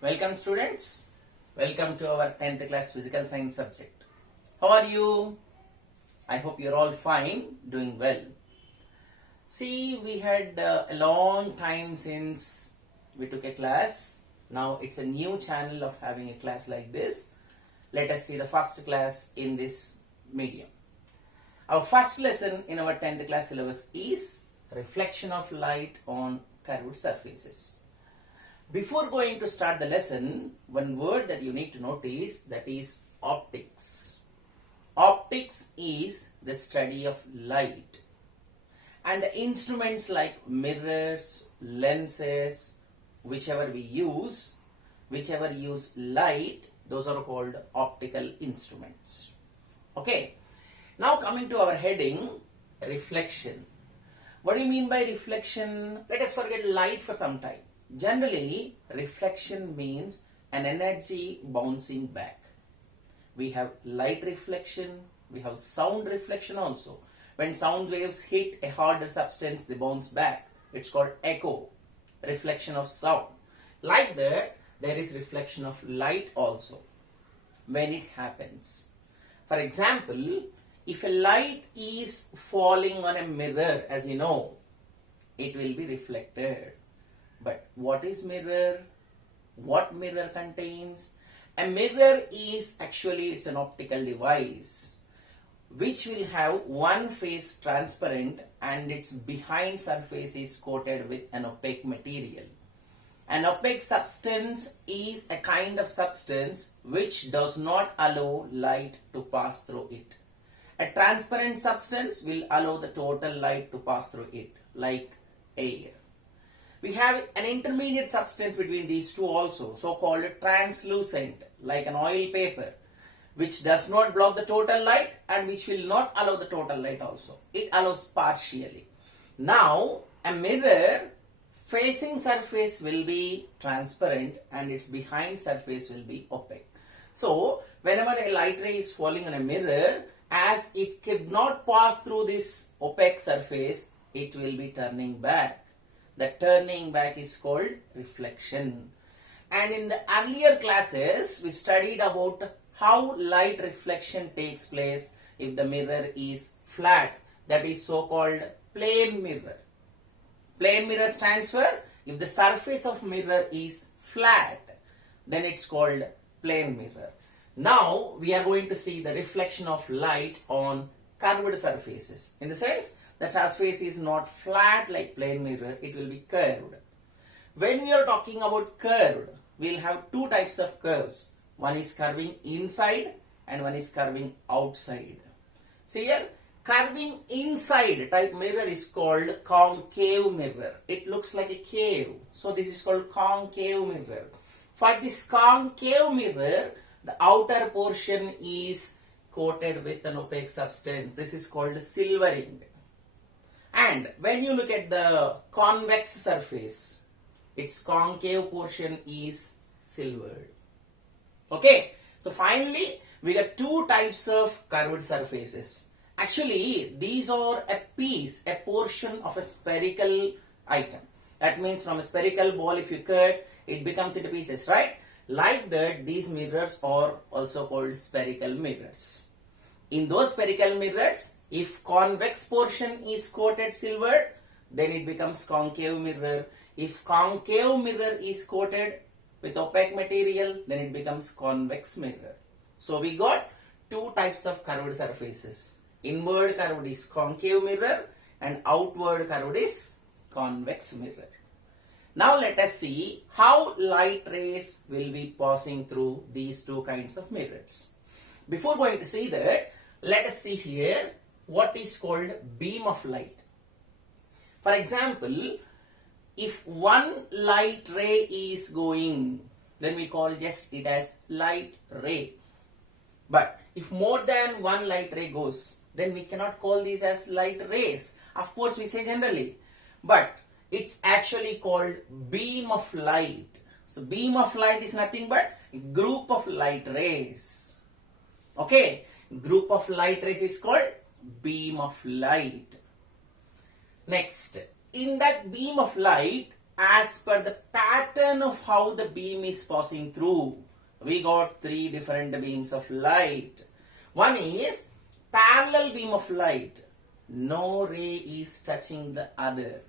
Welcome students. Welcome to our 10th class physical science subject. How are you? I hope you're all fine, doing well. See, we had a long time since we took a class. Now it's a new channel of having a class like this. Let us see the first class in this medium. Our first lesson in our 10th class syllabus is reflection of light on curved surfaces. Before going to start the lesson, one word that you need to notice, that is optics. Optics is the study of light. And the instruments like mirrors, lenses, whichever use light, those are called optical instruments. Okay. Now coming to our heading, reflection. What do you mean by reflection? Let us forget light for some time. Generally, reflection means an energy bouncing back. We have light reflection, we have sound reflection also. When sound waves hit a harder substance, they bounce back. It's called echo, reflection of sound. Like that, there is reflection of light also when it happens. For example, if a light is falling on a mirror, as you know, it will be reflected. But what is mirror? What mirror contains? A mirror is actually, it's an optical device which will have one face transparent and its behind surface is coated with an opaque material. An opaque substance is a kind of substance which does not allow light to pass through it. A transparent substance will allow the total light to pass through it, like air. We have an intermediate substance between these two also, so-called translucent, like an oil paper, which does not block the total light and which will not allow the total light also. It allows partially. Now, a mirror facing surface will be transparent and its behind surface will be opaque. So, whenever a light ray is falling on a mirror, as it could not pass through this opaque surface, it will be turning back. The turning back is called reflection. And in the earlier classes, we studied about how light reflection takes place if the mirror is flat. That is so-called plane mirror. Plane mirror stands for if the surface of mirror is flat, then it's called plane mirror. Now, we are going to see the reflection of light on curved surfaces. In the sense, the surface is not flat like plane mirror, it will be curved. When we are talking about curved, we will have two types of curves. One is curving inside and one is curving outside. See here, curving inside type mirror is called concave mirror. It looks like a cave. So this is called concave mirror. For this concave mirror, the outer portion is coated with an opaque substance. This is called silvering. And when you look at the convex surface, its concave portion is silvered. Okay, so finally we got two types of curved surfaces. Actually, these are a portion of a spherical item. That means from a spherical ball, if you cut, it becomes into pieces, right? Like that, these mirrors are also called spherical mirrors. In those spherical mirrors, if convex portion is coated silver, then it becomes concave mirror. If concave mirror is coated with opaque material, then it becomes convex mirror. So we got two types of curved surfaces. Inward curved is concave mirror and outward curved is convex mirror. Now let us see how light rays will be passing through these two kinds of mirrors. Before going to see that, let us see here what is called beam of light. For example, if one light ray is going, then we call just it as light ray. But if more than one light ray goes, then we cannot call these as light rays. Of course, we say generally, but it's actually called beam of light. So beam of light is nothing but a group of light rays. Okay, group of light rays is called beam of light. Next, in that beam of light, as per the pattern of how the beam is passing through. We got three different beams of light. One is parallel beam of light. No ray is touching the other.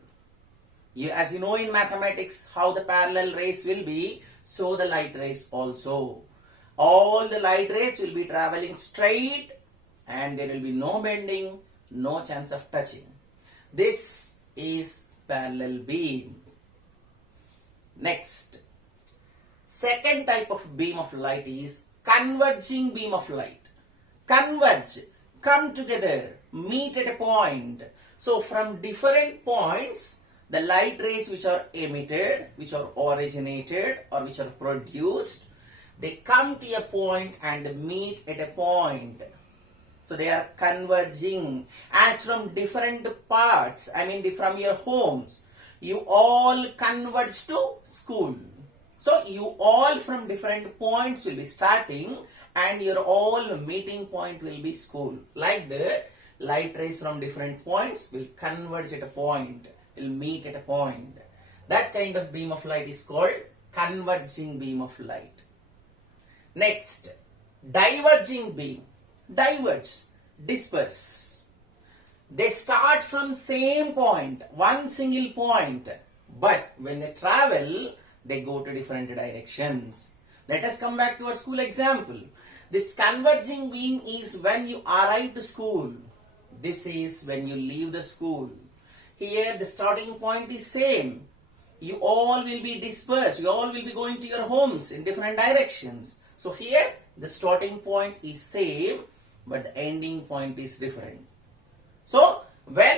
As you know in mathematics how the parallel rays will be, so the light rays also. All the light rays will be traveling straight and there will be no bending, no chance of touching. This is parallel beam. Next, second type of beam of light is converging beam of light. Converge, come together, meet at a point. So from different points, the light rays which are emitted, which are originated or which are produced, they come to a point and meet at a point. So they are converging. As from different parts, from your homes, you all converge to school. So you all from different points will be starting and your all meeting point will be school. Like that, light rays from different points will converge at a point, will meet at a point. That kind of beam of light is called converging beam of light. Next, diverging beam. Diverge, disperse. They start from same point, one single point, but when they travel, they go to different directions. Let us come back to our school example. This converging beam is when you arrive to school. This is when you leave the school. Here the starting point is same. You all will be dispersed. You all will be going to your homes in different directions. So here the starting point is same, but the ending point is different. So when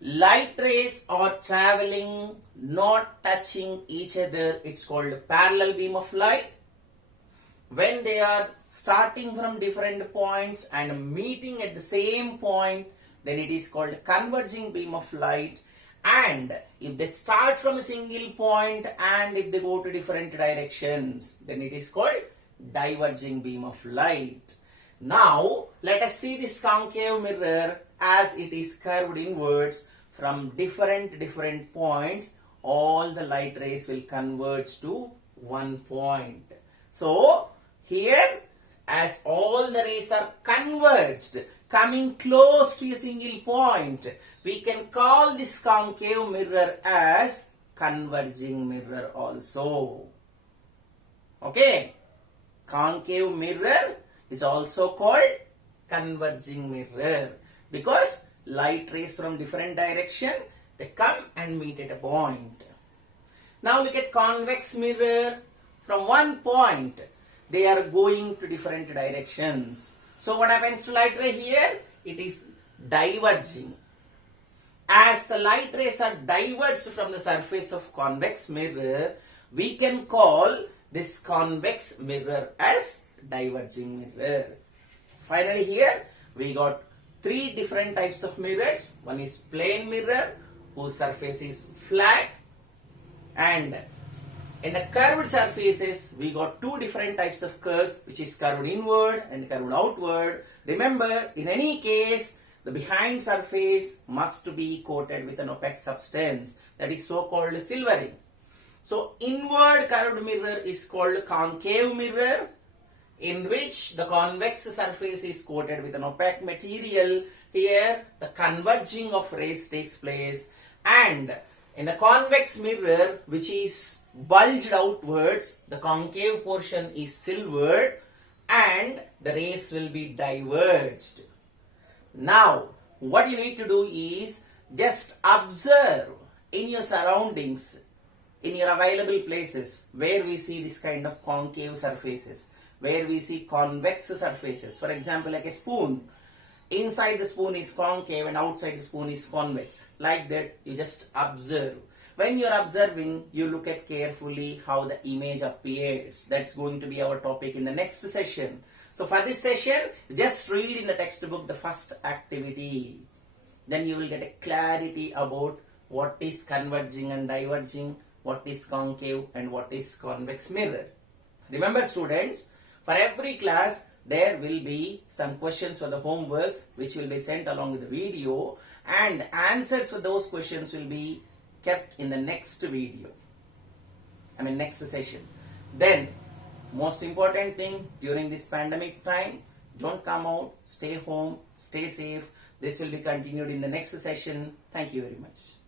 light rays are traveling, not touching each other, it's called parallel beam of light. When they are starting from different points and meeting at the same point, then it is called converging beam of light. And if they start from a single point and if they go to different directions, then it is called diverging beam of light. Now let us see this concave mirror as it is curved inwards from different points. All the light rays will converge to one point. So here, as all the rays are converged, coming close to a single point, we can call this concave mirror as converging mirror also. Okay, concave mirror is also called converging mirror because light rays from different direction, they come and meet at a point. Now look at convex mirror. From one point, they are going to different directions. So what happens to light ray here? It is diverging. As the light rays are diverged from the surface of convex mirror, we can call this convex mirror as diverging mirror. Finally here, we got three different types of mirrors. One is plane mirror, whose surface is flat, and in the curved surfaces, we got two different types of curves, which is curved inward and curved outward. Remember, in any case, the behind surface must be coated with an opaque substance, that is so-called silvering. So, inward curved mirror is called concave mirror, in which the convex surface is coated with an opaque material. Here, the converging of rays takes place, and in the convex mirror, which is bulged outwards, the concave portion is silvered and the rays will be diverged. Now, what you need to do is just observe in your surroundings, in your available places where we see this kind of concave surfaces, where we see convex surfaces. For example, like a spoon. Inside the spoon is concave and outside the spoon is convex. Like that, you just observe. When you are observing, you look at carefully how the image appears. That's going to be our topic in the next session. So for this session, just read in the textbook the first activity. Then you will get a clarity about what is converging and diverging, what is concave and what is convex mirror. Remember students, for every class, there will be some questions for the homeworks which will be sent along with the video, and answers for those questions will be kept in the next video. Next session. Then, most important thing during this pandemic time, don't come out, stay home, stay safe. This will be continued in the next session. Thank you very much.